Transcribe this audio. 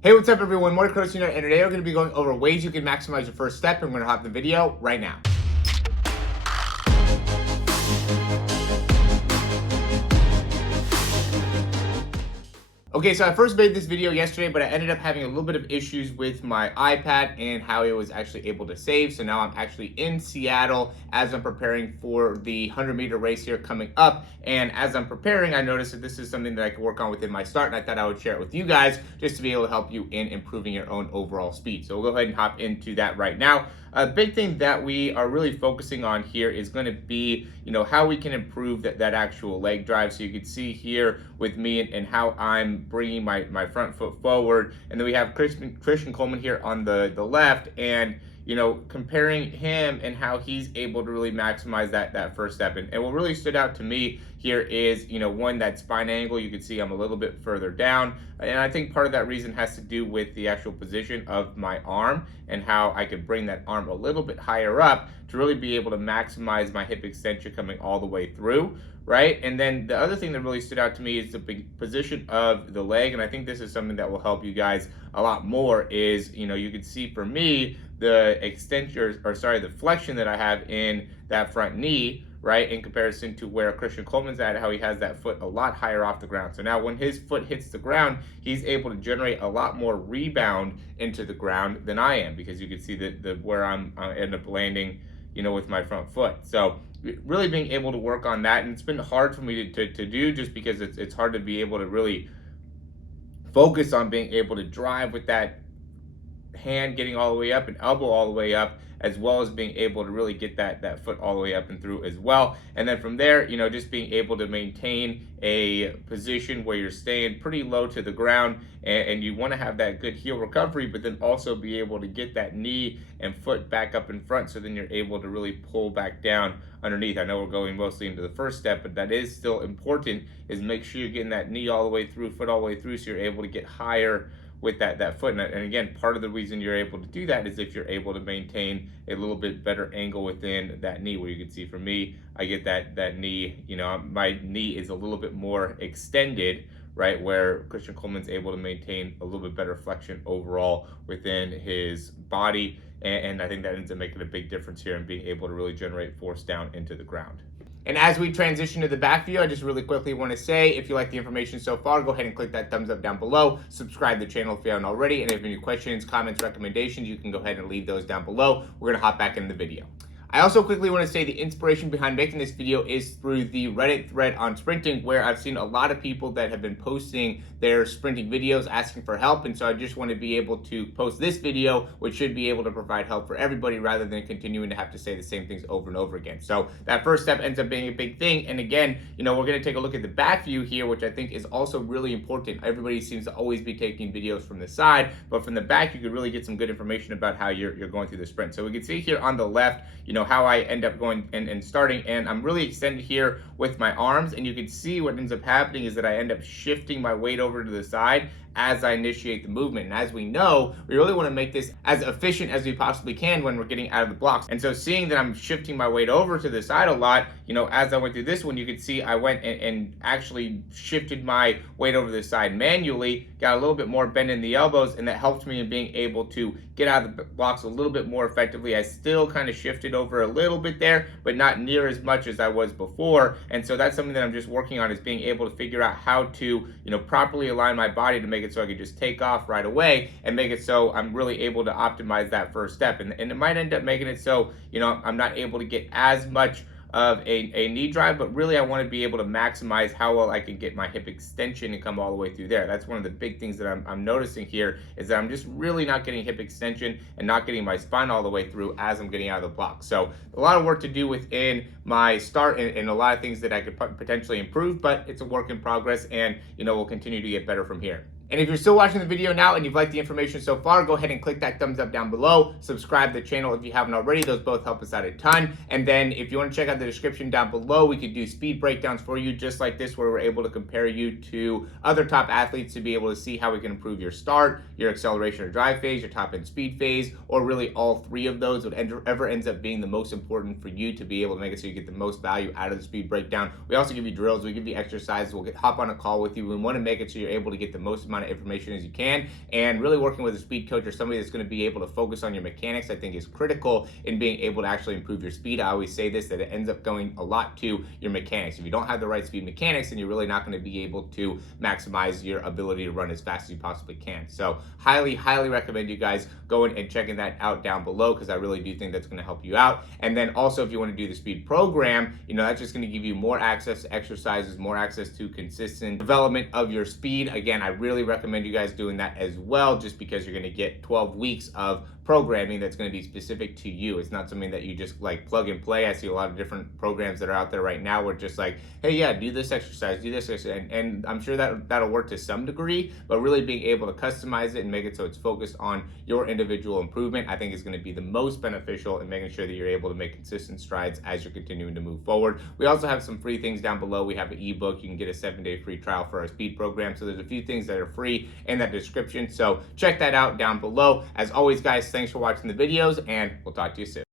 Hey, what's up everyone? Morey Croson here, and today we're going to be going over ways you can maximize your first step. I'm going to hop the video right now. Okay, so I first made this video yesterday, but I ended up having a little bit of issues with my iPad and how it was actually able to save. So now I'm actually in Seattle as I'm preparing for the 100-meter race here coming up. And as I'm preparing, I noticed that this is something that I could work on within my start, and I thought I would share it with you guys just to be able to help you in improving your own overall speed. So we'll go ahead and hop into that right now. A big thing that we are really focusing on here is going to be, how we can improve that actual leg drive. So you can see here with me and how I'm bringing my front foot forward. And then we have Christian Coleman here on the left, and comparing him and how he's able to really maximize that first step. And what really stood out to me here is, one, that spine angle. You can see I'm a little bit further down. And I think part of that reason has to do with the actual position of my arm and how I could bring that arm a little bit higher up to really be able to maximize my hip extension coming all the way through, right? And then the other thing that really stood out to me is the position of the leg. And I think this is something that will help you guys a lot more is, you can see for me, the extension, the flexion that I have in that front knee, right, in comparison to where Christian Coleman's at, how he has that foot a lot higher off the ground. So now when his foot hits the ground, he's able to generate a lot more rebound into the ground than I am, because you can see that where I end up landing, with my front foot. So really being able to work on that, and it's been hard for me to do just because it's hard to be able to really focus on being able to drive with that hand getting all the way up and elbow all the way up, as well as being able to really get that foot all the way up and through as well. And then from there, just being able to maintain a position where you're staying pretty low to the ground, and you want to have that good heel recovery, but then also be able to get that knee and foot back up in front, so then you're able to really pull back down underneath. I know we're going mostly into the first step, but that is still important, is make sure you're getting that knee all the way through, foot all the way through, so you're able to get higher with that foot. And again, part of the reason you're able to do that is if you're able to maintain a little bit better angle within that knee, where you can see for me, I get that knee, my knee is a little bit more extended, right, where Christian Coleman's able to maintain a little bit better flexion overall within his body. And I think that ends up making a big difference here in being able to really generate force down into the ground. And as we transition to the back view, I just really quickly want to say, if you like the information so far, go ahead and click that thumbs up down below. Subscribe to the channel if you haven't already. And if you have any questions, comments, recommendations, you can go ahead and leave those down below. We're going to hop back into the video. I also quickly want to say the inspiration behind making this video is through the Reddit thread on sprinting, where I've seen a lot of people that have been posting their sprinting videos asking for help. And so I just want to be able to post this video, which should be able to provide help for everybody rather than continuing to have to say the same things over and over again. So that first step ends up being a big thing. And again, we're going to take a look at the back view here, which I think is also really important. Everybody seems to always be taking videos from the side, but from the back, you could really get some good information about how you're going through the sprint. So we can see here on the left, how I end up going and starting, and I'm really extended here with my arms, and you can see what ends up happening is that I end up shifting my weight over to the side as I initiate the movement. And as we know, we really want to make this as efficient as we possibly can when we're getting out of the blocks. And so seeing that I'm shifting my weight over to the side a lot, as I went through this one, you could see I went and actually shifted my weight over to the side manually, got a little bit more bend in the elbows, and that helped me in being able to get out of the blocks a little bit more effectively. I still kind of shifted over a little bit there, but not near as much as I was before. And so that's something that I'm just working on, is being able to figure out how to, properly align my body to make it so I could just take off right away and make it so I'm really able to optimize that first step. And it might end up making it so, I'm not able to get as much of a knee drive, but really I want to be able to maximize how well I can get my hip extension and come all the way through there. That's one of the big things that I'm noticing here, is that I'm just really not getting hip extension and not getting my spine all the way through as I'm getting out of the block. So a lot of work to do within my start, and a lot of things that I could potentially improve, but it's a work in progress, and we'll continue to get better from here. And if you're still watching the video now and you've liked the information so far, go ahead and click that thumbs up down below. Subscribe to the channel if you haven't already. Those both help us out a ton. And then if you want to check out the description down below, we could do speed breakdowns for you just like this, where we're able to compare you to other top athletes to be able to see how we can improve your start, your acceleration or drive phase, your top end speed phase, or really all three of those, whatever ends up being the most important for you to be able to make it so you get the most value out of the speed breakdown. We also give you drills, we give you exercises, we'll hop on a call with you. We want to make it so you're able to get the most amount amount of information as you can. And really working with a speed coach or somebody that's going to be able to focus on your mechanics, I think is critical in being able to actually improve your speed. I always say this, that it ends up going a lot to your mechanics. If you don't have the right speed mechanics, then you're really not going to be able to maximize your ability to run as fast as you possibly can. So highly recommend you guys going and checking that out down below, because I really do think that's going to help you out. And then also, if you want to do the speed program, that's just going to give you more access to exercises, more access to consistent development of your speed. Again, I really recommend you guys doing that as well, just because you're going to get 12 weeks of programming that's going to be specific to you. It's not something that you just like plug and play. I see a lot of different programs that are out there right now where just like, hey, yeah, do this exercise, do this exercise. And I'm sure that that'll work to some degree, but really being able to customize it and make it so it's focused on your individual improvement, I think is going to be the most beneficial in making sure that you're able to make consistent strides as you're continuing to move forward. We also have some free things down below. We have an ebook. You can get a 7-day free trial for our speed program. So there's a few things that are free in that description. So check that out down below. As always, guys, thanks for watching the videos, and we'll talk to you soon.